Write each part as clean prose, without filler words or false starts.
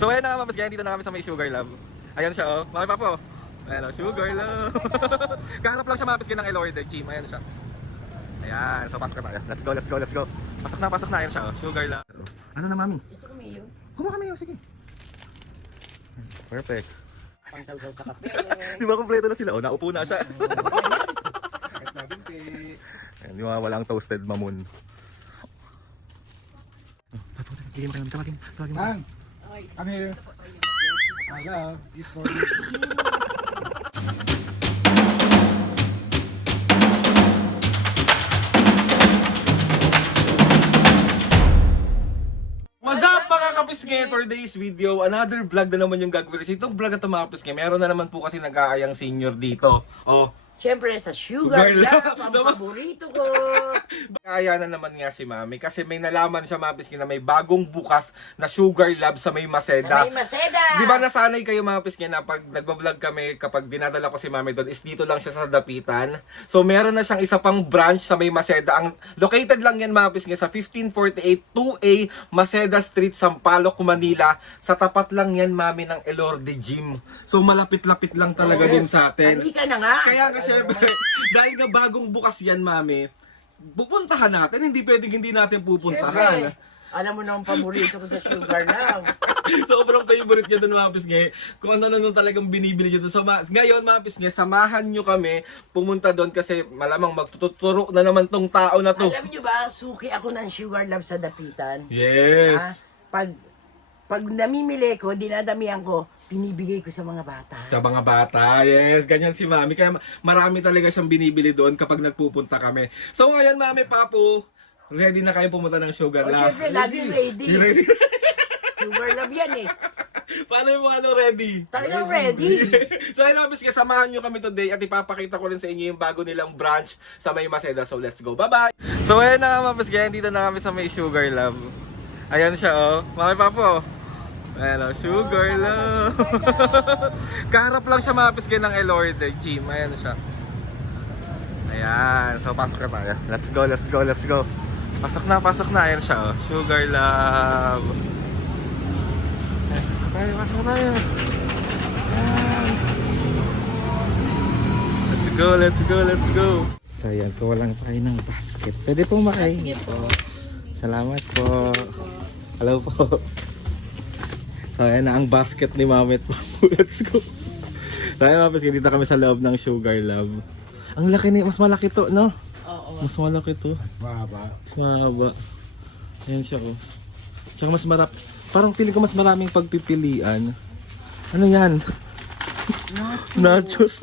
So ayan na nga Mami, dito na kami sa may Sugar Love. Ayan siya oh, Mami Papo. Ayan oh, Sugar Love. Kaharap lang siya Mami ng Elorde Gym, ayan siya. Ayan, so pasok na tayo. Let's go, let's go, let's go. Pasok na, ayan siya oh, Sugar Love. Ano na Mami? Gusto ko mayo. Kumuha kami sige. Perfect. Pang-saw-saw sa kape. Di ba kompleto na sila? O, naupo na siya. Ayan, di ba wala ang toasted mamoon. Tawagin. Ang, I'm here. My love is for you. What's up mga kapisngi? For today's video, another vlog na naman yung gagawin. Itong vlog na ito mga kapisngi, meron na naman po kasi nag-aayang senior dito. Oh, Siyempre sa Sugar Love, ang So, paborito ko. kaya na naman nga si Mami kasi may nalaman siya mga pisngi na may bagong bukas na Sugar Love sa may Maseda. Sa may Maseda. Di ba nasanay kayo mga pisngi na pag nagbablog kami, kapag dinadala ko si Mami doon, is dito lang siya sa Dapitan. So meron na siyang isa pang branch sa may Maseda. Ang located lang yan mga pisngi sa 1548 2A Maseda Street, Sampaloc, Manila. Sa tapat lang yan Mami ng Elorde Gym. So malapit-lapit lang talaga din sa atin. Halika na nga. Kaya nga syempre, dahil nga bagong bukas yan Mami, pupuntahan natin, hindi pwedeng hindi natin pupuntahan. Siyempre, alam mo na ang paborito ko sa Sugar Love. Sobrang favorite niya doon mga pisngi. Kung ano talagang binibili niya doon. So ngayon mga pisngi, samahan nyo kami pumunta doon kasi malamang magtuturo na naman tong tao na to. Alam niyo ba, suki ako ng Sugar Love sa Dapitan. Yes. Pag namimili ko, dinadamihan ko, pinibigay ko sa mga bata. Sa mga bata, yes. Ganyan si Mami. Kaya marami talaga siyang binibili doon kapag nagpupunta kami. So ngayon Mami Papo, ready na kayo pumunta ng Sugar O Love? siyempre, laging ready. Ready. Sugar Love yan eh. Paano yung mga ready? Talagang ready. So ayun mga pisngi, samahan nyo kami today at ipapakita ko rin sa inyo yung bago nilang branch sa may Maseda. So let's go. Bye-bye! So ayun na mga pisngi, dito na kami sa may Sugar Love. Ayan siya oh. Mami Papo. Ayan oh, Sugar Love. Kaharap lang siya mga pisngi ng Elorde Gym. Ayan siya. Ayan. So pasok na tayo. Let's go, let's go, let's go. Pasok na. Ayan siya oh. Sugar Love. Pasok tayo. Ayan. Let's go. So ayan, kawalan tayo ng basket. Pwede po makain. Sige po. Salamat po. Hello po. So ayan na ang basket ni Mami at Papo. Let's go. So ayan mga pisngi, dito kami sa loob ng Sugar Love. Ang laki ni, mas malaki to, no? Oo. Mas malaki to. Mahaba. Mas mahaba. Ayan siya oh. Tsaka mas marap. Parang feeling ko mas maraming pagpipilian. Ano yan? Nachos.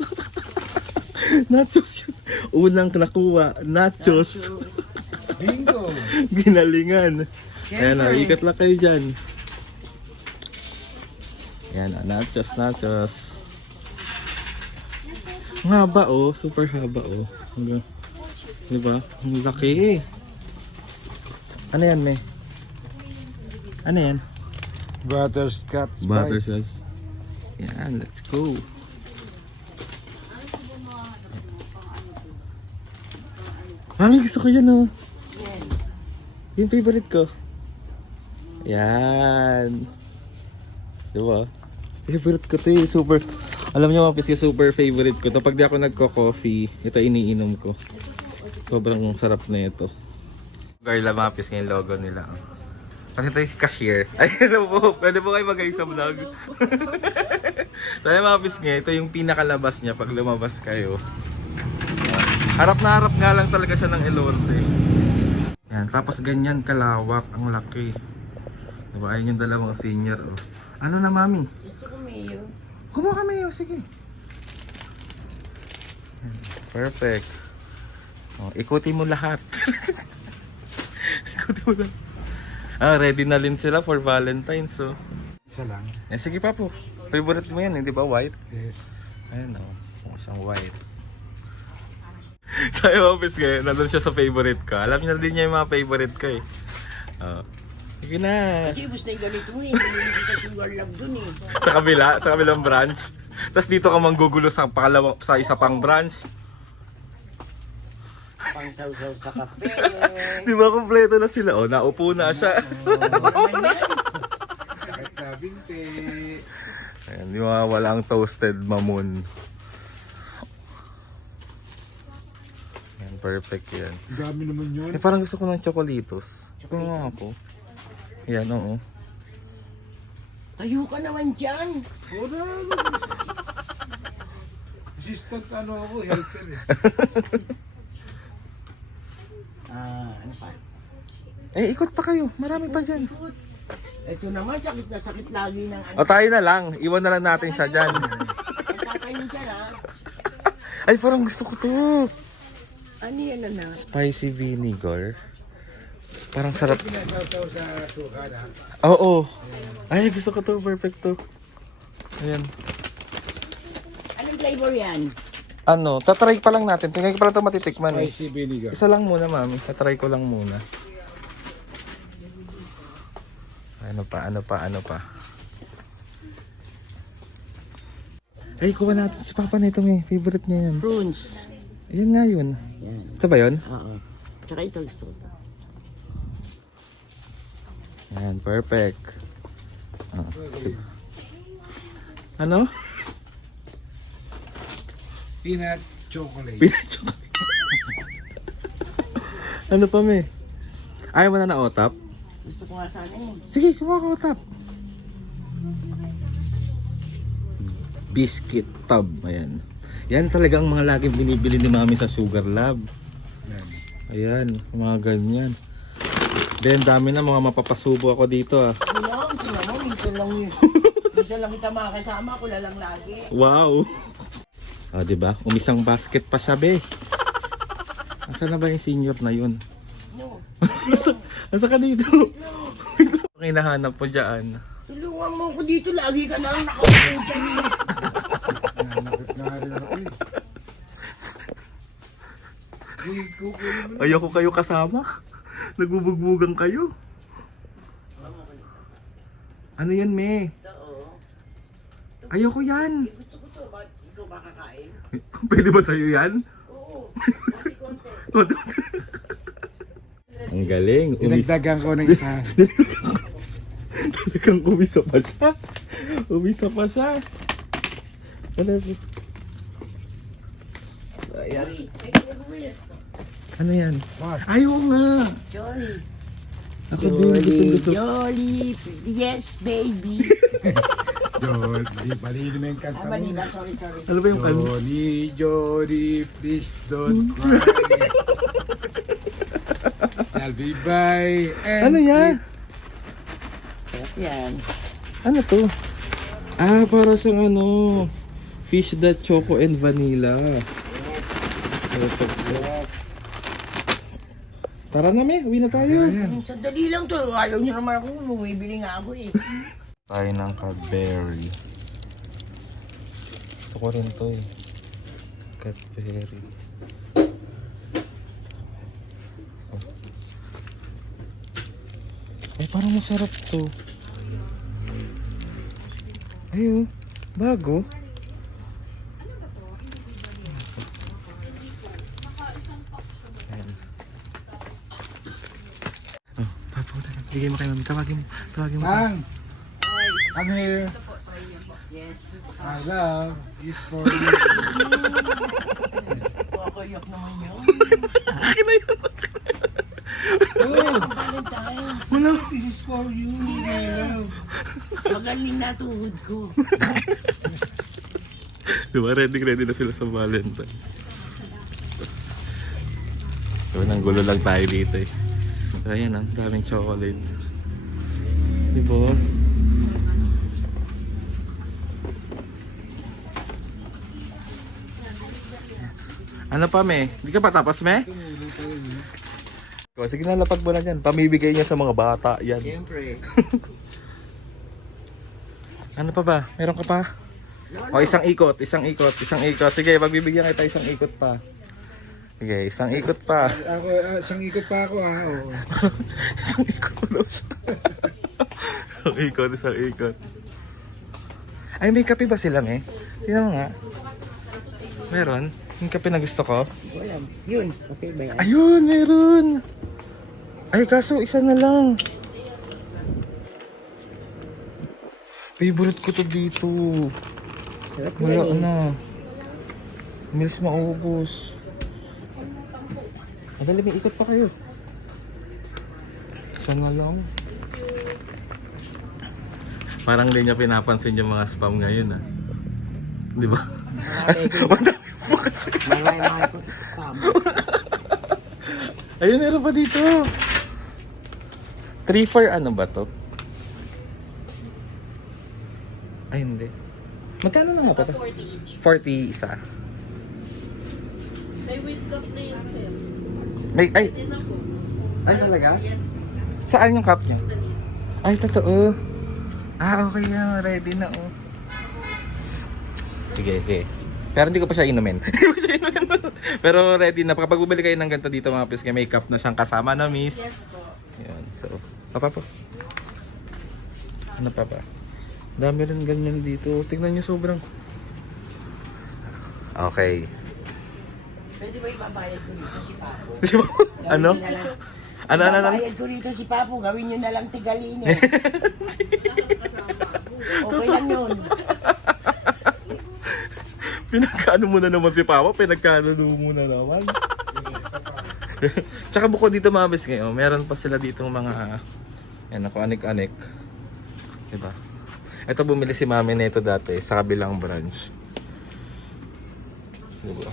Nachos yun. Unang nakuha. Nachos. Bingo! Ginalingan. Ayan o, Siyempre. ikat lang kayo dyan. Ayan o, nachos. Ang haba o, super haba o. Diba? Ang laki eh. Ano yan, me? Ano yan? Butterscotch. Butterscotch. Yan, let's go. Mami, gusto ko yan oh. Yung favorite ko. Yan. Diba? Favorite ko to eh. Super. Alam niyo mga pisngi, super favorite ko to. Pag di ako nagko-coffee, ito iniinom ko. Sobrang sarap na ito. Garla mga pisngi yung logo nila. Kasi ito yung cashier. Ay, ano po. Pwede po kayo mag-ayos sa vlog. Tayo mga pisngi, ito yung pinakalabas niya pag lumabas kayo. Harap na harap nga lang talaga siya ng Elorde. Yan, tapos ganyan kalawak, ang laki. Diba, ayun yung dalawang senior oh. Ano na Mami? Gusto ko mayo. Kumuha ka mayo, sige. Perfect. Oh, ikutin mo lahat. Ikutin mo lahat. Ah, ready na rin sila for Valentine's so. Isa lang. Eh, sige pa po. Favorite mo yan, hindi ba white? Yes. Ayun oh, mukha siyang white. Sa office ngayon, nandun siya sa favorite ko. Alam niya din niya yung mga favorite ko eh. Oh. Sige na. Kasi ubus na yung ganito eh. Hindi ko sa Sugar Love dun eh. Sa kabilang branch. Tapos dito ka manggugulo sa sa isa pang branch. Pang-saw-saw sa kape. Di ba kompleto na sila? Oh, naupo na siya. Ano naman yan? Kahit na Binte. Ayan, di mawawala ang toasted mamon. Ayan, perfect yan. Ang dami naman yun. Eh, parang gusto ko ng chocolitos. Ano nga ako? Yan, oo. Tayo ka naman dyan. Wala. Assistant ano ako, helper eh. Ano pa? Eh, ikot pa kayo. Marami pa dyan. Ito naman, sakit na sakit lagi ng ano. O, tayo na lang. Iwan na lang natin siya dyan. Tatayo dyan ha. Ay, parang gusto ko to. Ano yan na? Spicy vinegar. Parang sarap. Pinasaw-saw sa suka na. Oo. Ay, gusto ko to. Perfect to. Ayan. Anong flavor yan? Ano, tatry pa lang natin. Tingnan ko pala ito matitikman eh. Spicy vinegar. Isa lang muna, mami. Tatry ko lang muna. Ano pa? Ay, kuha natin si Papa na itong favorite niya yan. Prunes. Ayan nga yun. Yan. Ito ba yun? Oo. Tsaka ito gusto ko. Ayan, perfect. Ano? Peanut chocolate. Peanut chocolate. Ano pa, me? Ayaw mo na na otap? Gusto ko nga sana eh. Sige, kuha ka otap. Biscuit tub. Ayan. Yan talagang mga laging binibili ni Mami sa Sugar Lab. Yan. Ayan, mga ganyan. Then, dami na mga mapapasubo ako dito ah. Ano lang, minsan lang yun. Minsan lang kita makakasama, kula lang lagi. Wow! Ah, diba? Umisang basket pa siya, be. Asan na ba yung senior na yun? No. Asa ka dito? Ang hinahanap po dyan. Tulungan mo ko dito, lagi ka na lang nakaupo dyan eh. Nanakit na rin ako eh. Ayoko kayo kasama. Nagbubugbugan kayo. Ano yan, me? Oo. Ayoko yan. Gusto ko to, ba't ikaw makakain? Pwede ba sa'yo yan? Oo. Konti. Ang galing. Dinagdagan ko ng isa. Talagang umisa pa siya. Umisa pa siya. Ayan. Ano yan? What? Ayaw nga. Jolly. Ako din gusto. Jolly. Yes, baby. Jolly, mali naman yung kanta Mali mo. ba? Sorry. Ano ba yung kanta? Johnny, Johnny, please don't cry. Shall be by and Ano yan? Yan. Ano to? Ah, para sa ano, fish that choco and vanilla. Perfect. Tara na, me. Uwi na tayo. Sandali lang to. Ayaw niyo naman ako. Bumibili nga ako eh. Tayo ng Cadbury. Gusto ko rin to eh. Cadbury. Ay, parang masarap to. Ayun, bago. Ayan. Oh, Papa, bigay mo kay Mami. Tawagin mo. Mang, come here. Yes. My love is for you. Pakayak naman yun. Akin na yun. Oh, Valentine. Wala. this is for you, my love. Magaling na tuhod ko. Diba, ready na sila sa Valentine. So, nang gulo lang tayo dito eh. So, ayan ang daming chocolate. Diba? Ano pa, me? Hindi ka pa tapos, me? O, sige na, lapag mo na dyan. Pamibigay niya sa mga bata. Yan. Siyempre. Ano pa ba? Meron ka pa? O, isang ikot. Sige, pagbibigyan kita isang ikot pa. Sige, isang ikot pa. Ako, isang ikot pa ako ha. Oh. Isang ikot pa daw siya. isang ikot. Ay, may kape ba sila, me? Tingnan mo nga. Meron? Yung kape na gusto ko? Wala. Yun. Okay ba yan? Ayun, meron! Ay, kaso isa na lang. Favorite ko to dito. Sarap Wala yan eh. na. Milis maubos. Madali, may ikot pa kayo. Isa na lang. Parang hindi niya pinapansin yung mga spam ngayon ah. Di ba? Marami kong spam. Ayun, meron pa dito. 3 for ano ba to? Ay, hindi. Magkano na nga pa to? 40 each. 40 isa. May with cup na yun, sir. Ay, Yan ako. ay talaga? Yes. Saan yung cup niya? Ay, totoo. Ah, okay na. Ready na, oh. Sige, sige. Pero hindi ko pa siya inumin. Hindi ko siya inumin. Pero ready na. Kapag bumili kayo ng ganito dito mga piske, may cup na siyang kasama na, miss. Yes po. Yan. So, papa po. Ano pa ba? Dami rin ganyan dito. Tingnan nyo sobrang... Okay. Pwede ba ibabayad ko dito si Papo? Ano? Gawin nyo na lang. Ano? Ibabayad ko dito si Papo, gawin nyo na lang tigalines. Okay lang yun. Pinagkano mo na naman si Papa, pinagkano mo na naman. Tsaka bukod dito mga bis ngayon, meron pa sila dito mga yan ako anik-anik. Diba? Ito bumili si mami nito dati sa kabilang branch. Diba?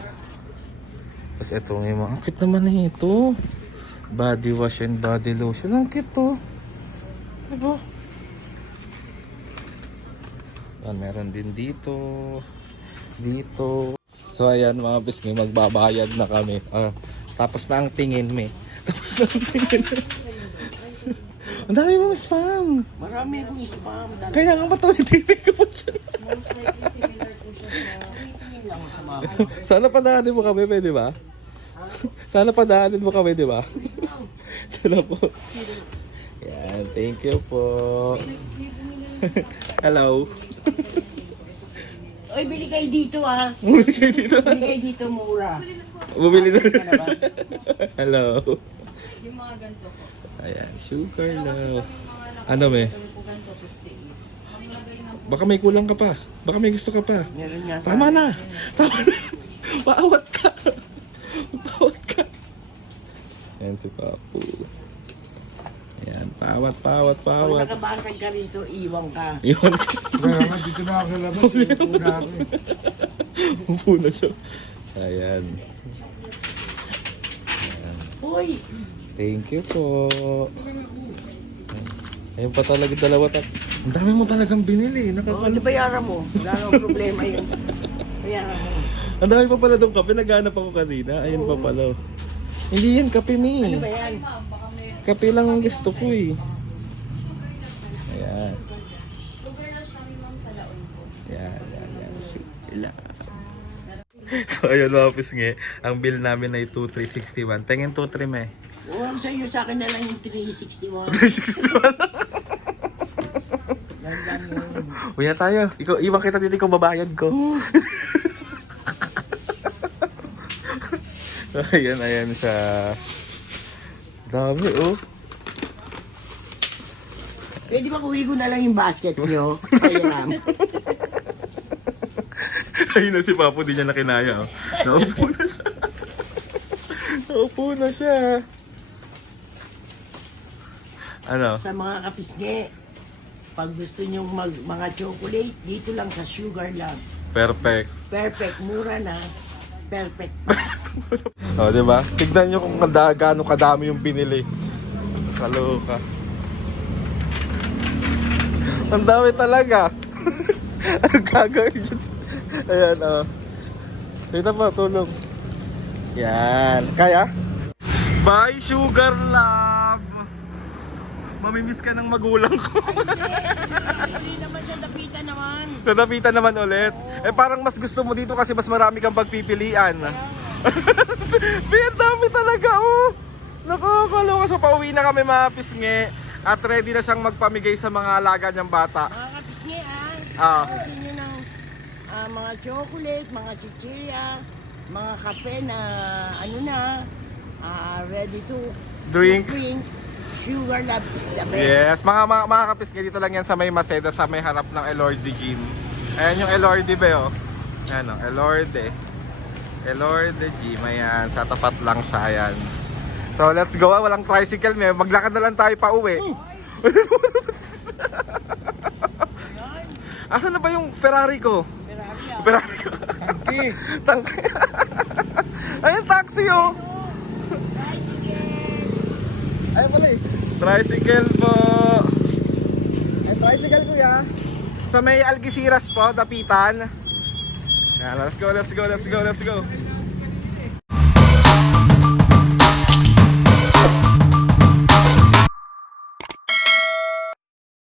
Tapos ito may mga, ang cute naman na ito. Body wash and body lotion. Ang cute to. Diba? Yan, meron din dito. Dito. So ayan mga bisni, magbabayad na kami. Tapos na ang tingin me. Tapos na ang tingin. Ang dami mong spam. Marami akong spam. Kaya nga ba ito, hindi ko po siya. Most likely similar po siya sa... Tingin lang ako sa mga. Sana padaanin mo kami, pwede ba? Sana padaanin mo kami, di ba? Sana po. Yan, thank you po. Hello. Oy, bili kayo dito ah. Bumili kayo dito. Bili kayo dito mura. Bumili na. Ka na ba? Hello. Yung mga ganito po. Ayan, sugar Pero kasi low. kami mga Ano me? kami po ganito, 58. Ang lagay na po. Baka may kulang ka pa. Baka may gusto ka pa. Meron nga sa... Tama na. Tama na. Paawat ka. Paawat ka. Ayan si Papu. Ayan, pawat. Pag nakabasag ka rito, iwang ka. Yun. Kaya nga, dito na ako labas. Yung una ako eh. Umpo na siya. Ayan. Uy! Thank you po. Ayun pa talaga dalawa ang dami mo talagang binili. Oh, di bayaran mo. Wala nang problema yun. Bayaran mo. Ang dami pa pala doon kape. Naghanap ako kanina. Ayun pa pala. Hindi yan kape, Ano mi. ba yan? Kape lang ang gusto ko eh. Ayan. Sugar rush namin ma'am sa laon po. Yan. Sila. So ayun mga pisngi. Ang bill namin ay 2,361. Tingin 2,3 eh. Oh, sa iyo, sa akin na lang yung 361. 361. Yan lang yun. Uwi na tayo. Ikaw, iwan kita dito ko babayad ko. Ayan sa... Dami oh. Pwede ba kuwi ko na lang yung basket nyo? Payaram. Ayun na si Papo, di niya nakinaya oh. Naupo na siya. Naupo na siya. Ano? Sa mga kapisngi, pag gusto nyo mga chocolate, dito lang sa Sugar Lab. Perfect. Perfect, mura na. Perfect. Oh, di ba? Tignan niyo kung gaano kadami yung binili. Kaloka. Ang dami talaga. Ang gagawin dyan. Ayan, oh. Kita pa, tulong. Yan. Kaya? Bye, Sugar Love! Mamimiss ka ng magulang ko. Hindi naman siya dapitan naman. Nadapitan naman ulit. Eh parang mas gusto mo dito kasi mas marami kang pagpipilian. Ang dami talaga oh. Nakakaloka. So pauwi na kami mga pisngi. At ready na siyang magpamigay sa mga alaga niyang bata. Mga kapisngi Ah. gusto nyo ng mga chocolate, mga chichirya, mga kape na ano na, ready to Drink. Sugar Love is the best. Yes, mga kapiske, dito lang yan sa may Maceda, sa may harap ng Elorde Gym. Ayan yung Elorde ba, oh. Ayan, oh, Elorde. Elorde Gym, ayan, sa tapat lang siya, ayan. So, let's go, walang tricycle, may maglakad na lang tayo pa uwi. Asan na ba yung Ferrari ko? Ferrari ko. Tangki. Tangki. Ayun, taxi, oh. Ayun pala eh. Tricycle po. Ay, tricycle kuya. Sa may Algeciras po, Dapitan. Yan, let's go, let's go, let's go, let's go.